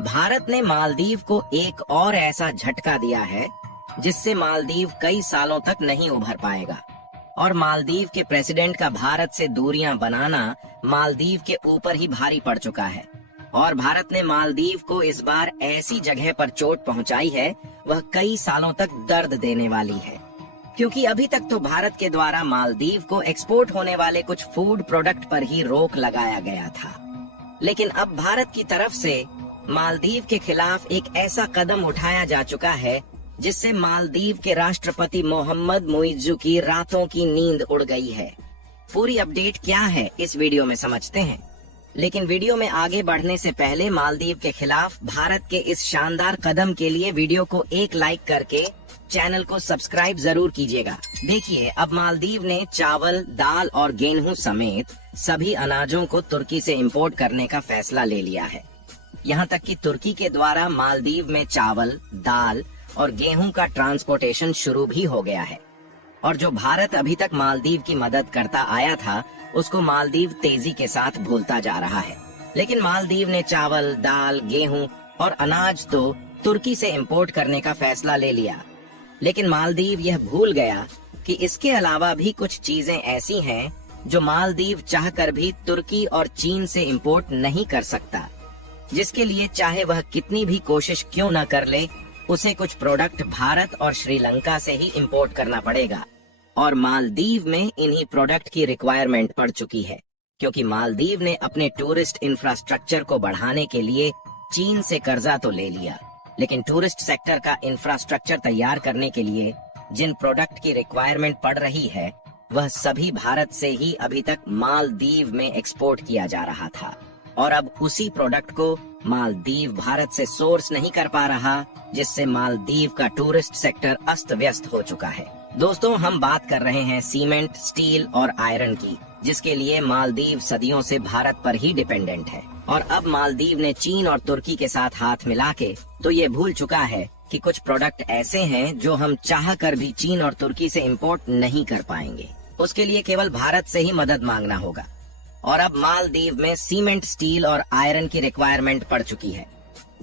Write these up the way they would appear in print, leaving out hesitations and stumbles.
भारत ने मालदीव को एक और ऐसा झटका दिया है जिससे मालदीव कई सालों तक नहीं उभर पाएगा और मालदीव के प्रेसिडेंट का भारत से दूरियां बनाना मालदीव के ऊपर ही भारी पड़ चुका है। और भारत ने मालदीव को इस बार ऐसी जगह पर चोट पहुंचाई है वह कई सालों तक दर्द देने वाली है, क्योंकि अभी तक तो भारत के द्वारा मालदीव को एक्सपोर्ट होने वाले कुछ फूड प्रोडक्ट पर ही रोक लगाया गया था। लेकिन अब भारत की तरफ से मालदीव के खिलाफ एक ऐसा कदम उठाया जा चुका है जिससे मालदीव के राष्ट्रपति मोहम्मद मुइज्जू की रातों की नींद उड़ गई है। पूरी अपडेट क्या है इस वीडियो में समझते हैं, लेकिन वीडियो में आगे बढ़ने से पहले मालदीव के खिलाफ भारत के इस शानदार कदम के लिए वीडियो को एक लाइक करके चैनल को सब्सक्राइब जरूर कीजिएगा। देखिए, अब मालदीव ने चावल, दाल और गेहूं समेत सभी अनाजों को तुर्की से इंपोर्ट करने का फैसला ले लिया है। यहाँ तक कि तुर्की के द्वारा मालदीव में चावल, दाल और गेहूं का ट्रांसपोर्टेशन शुरू भी हो गया है। और जो भारत अभी तक मालदीव की मदद करता आया था उसको मालदीव तेजी के साथ भूलता जा रहा है। लेकिन मालदीव ने चावल, दाल, गेहूं और अनाज तो तुर्की से इंपोर्ट करने का फैसला ले लिया, लेकिन मालदीव यह भूल गया कि इसके अलावा भी कुछ चीजें ऐसी हैं जो मालदीव चाहकर भी तुर्की और चीन से इंपोर्ट नहीं कर सकता, जिसके लिए चाहे वह कितनी भी कोशिश क्यों न कर ले उसे कुछ प्रोडक्ट भारत और श्रीलंका से ही इंपोर्ट करना पड़ेगा। और मालदीव में इन्हीं प्रोडक्ट की रिक्वायरमेंट पड़ चुकी है, क्योंकि मालदीव ने अपने टूरिस्ट इंफ्रास्ट्रक्चर को बढ़ाने के लिए चीन से कर्जा तो ले लिया, लेकिन टूरिस्ट सेक्टर का इंफ्रास्ट्रक्चर तैयार करने के लिए जिन प्रोडक्ट की रिक्वायरमेंट पड़ रही है वह सभी भारत से ही अभी तक मालदीव में एक्सपोर्ट किया जा रहा था। और अब उसी प्रोडक्ट को मालदीव भारत से सोर्स नहीं कर पा रहा, जिससे मालदीव का टूरिस्ट सेक्टर अस्त व्यस्त हो चुका है। दोस्तों, हम बात कर रहे हैं सीमेंट, स्टील और आयरन की, जिसके लिए मालदीव सदियों से भारत पर ही डिपेंडेंट है। और अब मालदीव ने चीन और तुर्की के साथ हाथ मिला के तो ये भूल चुका है कि कुछ प्रोडक्ट ऐसे हैं जो हम चाह कर भी चीन और तुर्की से इंपोर्ट नहीं कर पाएंगे। उसके लिए केवल भारत से ही मदद मांगना होगा। और अब मालदीव में सीमेंट, स्टील और आयरन की रिक्वायरमेंट पड़ चुकी है।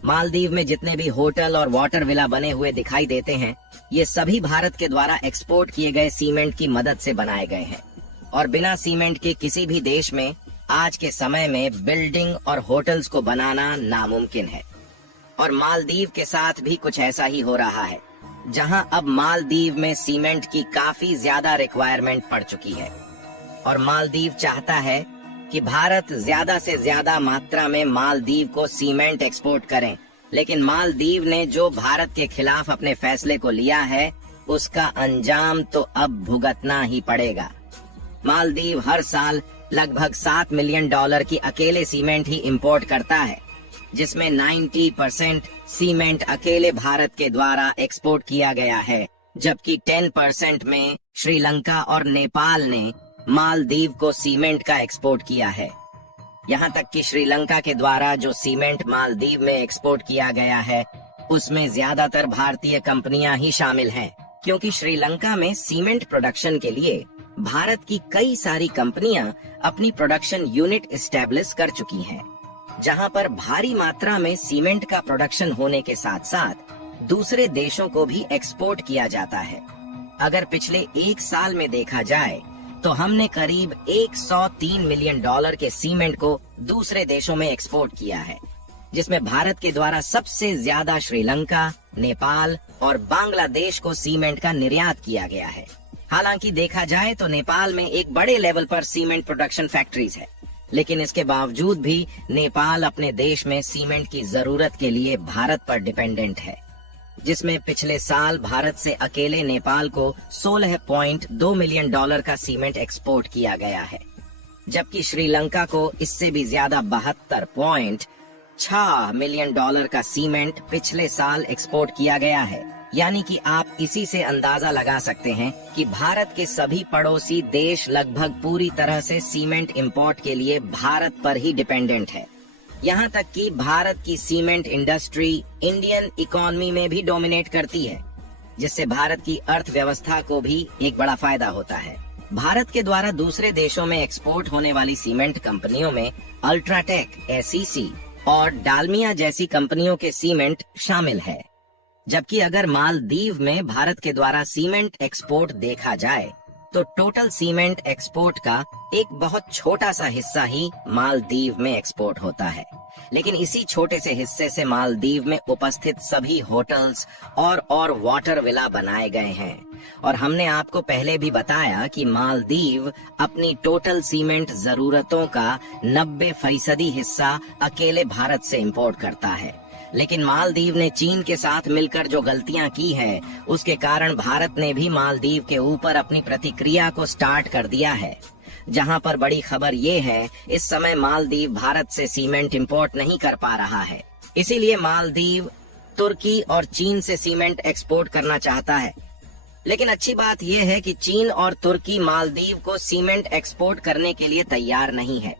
मालदीव में जितने भी होटल और वाटर विला बने हुए दिखाई देते हैं ये सभी भारत के द्वारा एक्सपोर्ट किए गए सीमेंट की मदद से बनाए गए हैं। और बिना सीमेंट के किसी भी देश में आज के समय में बिल्डिंग और होटल्स को बनाना नामुमकिन है। और मालदीव के साथ भी कुछ ऐसा ही हो रहा है, जहां अब मालदीव में सीमेंट की काफी ज्यादा रिक्वायरमेंट पड़ चुकी है। और मालदीव चाहता है कि भारत ज्यादा से ज्यादा मात्रा में मालदीव को सीमेंट एक्सपोर्ट करें, लेकिन मालदीव ने जो भारत के खिलाफ अपने फैसले को लिया है उसका अंजाम तो अब भुगतना ही पड़ेगा। मालदीव हर साल लगभग $7 मिलियन की अकेले सीमेंट ही इंपोर्ट करता है, जिसमें 90% सीमेंट अकेले भारत के द्वारा एक्सपोर्ट किया गया है, जबकि 10% में श्रीलंका और नेपाल ने मालदीव को सीमेंट का एक्सपोर्ट किया है। यहाँ तक कि श्रीलंका के द्वारा जो सीमेंट मालदीव में एक्सपोर्ट किया गया है उसमें ज्यादातर भारतीय कंपनियां ही शामिल हैं, क्योंकि श्रीलंका में सीमेंट प्रोडक्शन के लिए भारत की कई सारी कंपनियां अपनी प्रोडक्शन यूनिट एस्टेब्लिश कर चुकी हैं, जहां पर भारी मात्रा में सीमेंट का प्रोडक्शन होने के साथ साथ दूसरे देशों को भी एक्सपोर्ट किया जाता है। अगर पिछले एक साल में देखा जाए तो हमने करीब $103 मिलियन के सीमेंट को दूसरे देशों में एक्सपोर्ट किया है, जिसमें भारत के द्वारा सबसे ज्यादा श्रीलंका, नेपाल और बांग्लादेश को सीमेंट का निर्यात किया गया है। हालांकि देखा जाए तो नेपाल में एक बड़े लेवल पर सीमेंट प्रोडक्शन फैक्ट्रीज है, लेकिन इसके बावजूद भी नेपाल अपने देश में सीमेंट की जरूरत के लिए भारत पर डिपेंडेंट है, जिसमें पिछले साल भारत से अकेले नेपाल को $16.2 मिलियन का सीमेंट एक्सपोर्ट किया गया है, जबकि श्रीलंका को इससे भी ज्यादा $72.6 मिलियन का सीमेंट पिछले साल एक्सपोर्ट किया गया है। यानी कि आप इसी से अंदाजा लगा सकते हैं कि भारत के सभी पड़ोसी देश लगभग पूरी तरह से सीमेंट इंपोर्ट के लिए भारत पर ही डिपेंडेंट है। यहाँ तक कि भारत की सीमेंट इंडस्ट्री इंडियन इकोनॉमी में भी डोमिनेट करती है, जिससे भारत की अर्थव्यवस्था को भी एक बड़ा फायदा होता है। भारत के द्वारा दूसरे देशों में एक्सपोर्ट होने वाली सीमेंट कंपनियों में अल्ट्राटेक, एसईसी और डालमिया जैसी कंपनियों के सीमेंट शामिल है। जबकि अगर मालदीव में भारत के द्वारा सीमेंट एक्सपोर्ट देखा जाए तो टोटल सीमेंट एक्सपोर्ट का एक बहुत छोटा सा हिस्सा ही मालदीव में एक्सपोर्ट होता है। लेकिन इसी छोटे से हिस्से से मालदीव में उपस्थित सभी होटल्स और वाटर विला बनाए गए हैं। और हमने आपको पहले भी बताया कि मालदीव अपनी टोटल सीमेंट जरूरतों का 90% हिस्सा अकेले भारत से इंपोर्ट करता है। लेकिन मालदीव ने चीन के साथ मिलकर जो गलतियां की है, उसके कारण भारत ने भी मालदीव के ऊपर अपनी प्रतिक्रिया को स्टार्ट कर दिया है। जहां पर बड़ी खबर ये है, इस समय मालदीव भारत से सीमेंट इंपोर्ट नहीं कर पा रहा है। इसीलिए मालदीव तुर्की और चीन से सीमेंट एक्सपोर्ट करना चाहता है। लेकिन अच्छी बात यह है कि चीन और तुर्की मालदीव को सीमेंट एक्सपोर्ट करने के लिए तैयार नहीं है।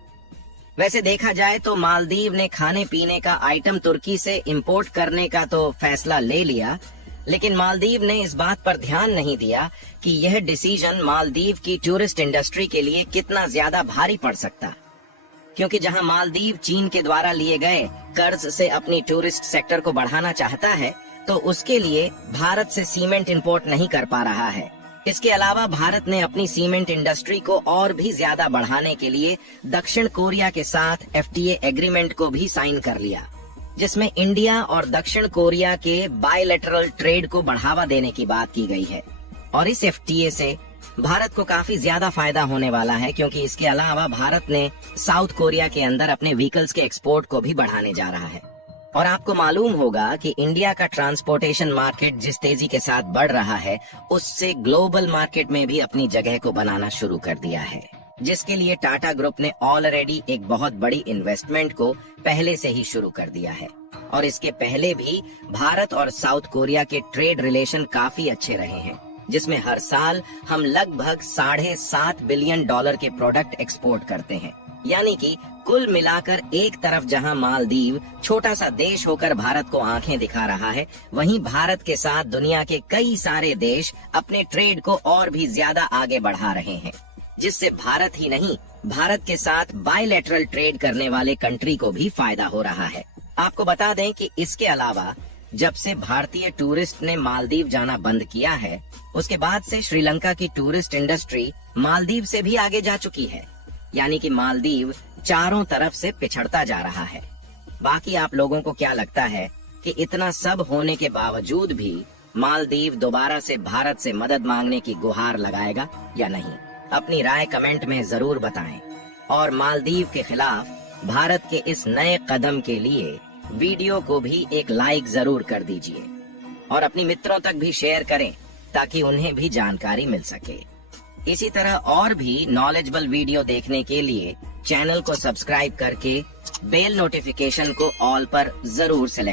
वैसे देखा जाए तो मालदीव ने खाने पीने का आइटम तुर्की से इंपोर्ट करने का तो फैसला ले लिया, लेकिन मालदीव ने इस बात पर ध्यान नहीं दिया कि यह डिसीजन मालदीव की टूरिस्ट इंडस्ट्री के लिए कितना ज्यादा भारी पड़ सकता। क्योंकि जहां मालदीव चीन के द्वारा लिए गए कर्ज से अपनी टूरिस्ट सेक्टर को बढ़ाना चाहता है, तो उसके लिए भारत से सीमेंट इंपोर्ट नहीं कर पा रहा है। इसके अलावा भारत ने अपनी सीमेंट इंडस्ट्री को और भी ज्यादा बढ़ाने के लिए दक्षिण कोरिया के साथ FTA एग्रीमेंट को भी साइन कर लिया, जिसमें इंडिया और दक्षिण कोरिया के बायलैटरल ट्रेड को बढ़ावा देने की बात की गई है। और इस FTA से भारत को काफी ज्यादा फायदा होने वाला है, क्योंकि इसके अलावा भारत ने साउथ कोरिया के अंदर अपने व्हीकल्स के एक्सपोर्ट को भी बढ़ाने जा रहा है। और आपको मालूम होगा कि इंडिया का ट्रांसपोर्टेशन मार्केट जिस तेजी के साथ बढ़ रहा है, उससे ग्लोबल मार्केट में भी अपनी जगह को बनाना शुरू कर दिया है, जिसके लिए टाटा ग्रुप ने ऑलरेडी एक बहुत बड़ी इन्वेस्टमेंट को पहले से ही शुरू कर दिया है। और इसके पहले भी भारत और साउथ कोरिया के ट्रेड रिलेशन काफी अच्छे रहे हैं, जिसमें हर साल हम लगभग $7.5 बिलियन के प्रोडक्ट एक्सपोर्ट करते हैं। यानी कि कुल मिलाकर एक तरफ जहां मालदीव छोटा सा देश होकर भारत को आंखें दिखा रहा है, वहीं भारत के साथ दुनिया के कई सारे देश अपने ट्रेड को और भी ज्यादा आगे बढ़ा रहे हैं, जिससे भारत ही नहीं, भारत के साथ बायलैटरल ट्रेड करने वाले कंट्री को भी फायदा हो रहा है। आपको बता दें कि इसके अलावा जब से भारतीय टूरिस्ट ने मालदीव जाना बंद किया है, उसके बाद से श्रीलंका की टूरिस्ट इंडस्ट्री मालदीव से भी आगे जा चुकी है। यानी कि मालदीव चारों तरफ से पिछड़ता जा रहा है। बाकी आप लोगों को क्या लगता है कि इतना सब होने के बावजूद भी मालदीव दोबारा से भारत से मदद मांगने की गुहार लगाएगा या नहीं? अपनी राय कमेंट में जरूर बताएं। और मालदीव के खिलाफ भारत के इस नए कदम के लिए वीडियो को भी एक लाइक जरूर कर दीजिए और अपने मित्रों तक भी शेयर करें, ताकि उन्हें भी जानकारी मिल सके। इसी तरह और भी नॉलेजेबल वीडियो देखने के लिए चैनल को सब्सक्राइब करके बेल नोटिफिकेशन को ऑल पर जरूर सेलेक्ट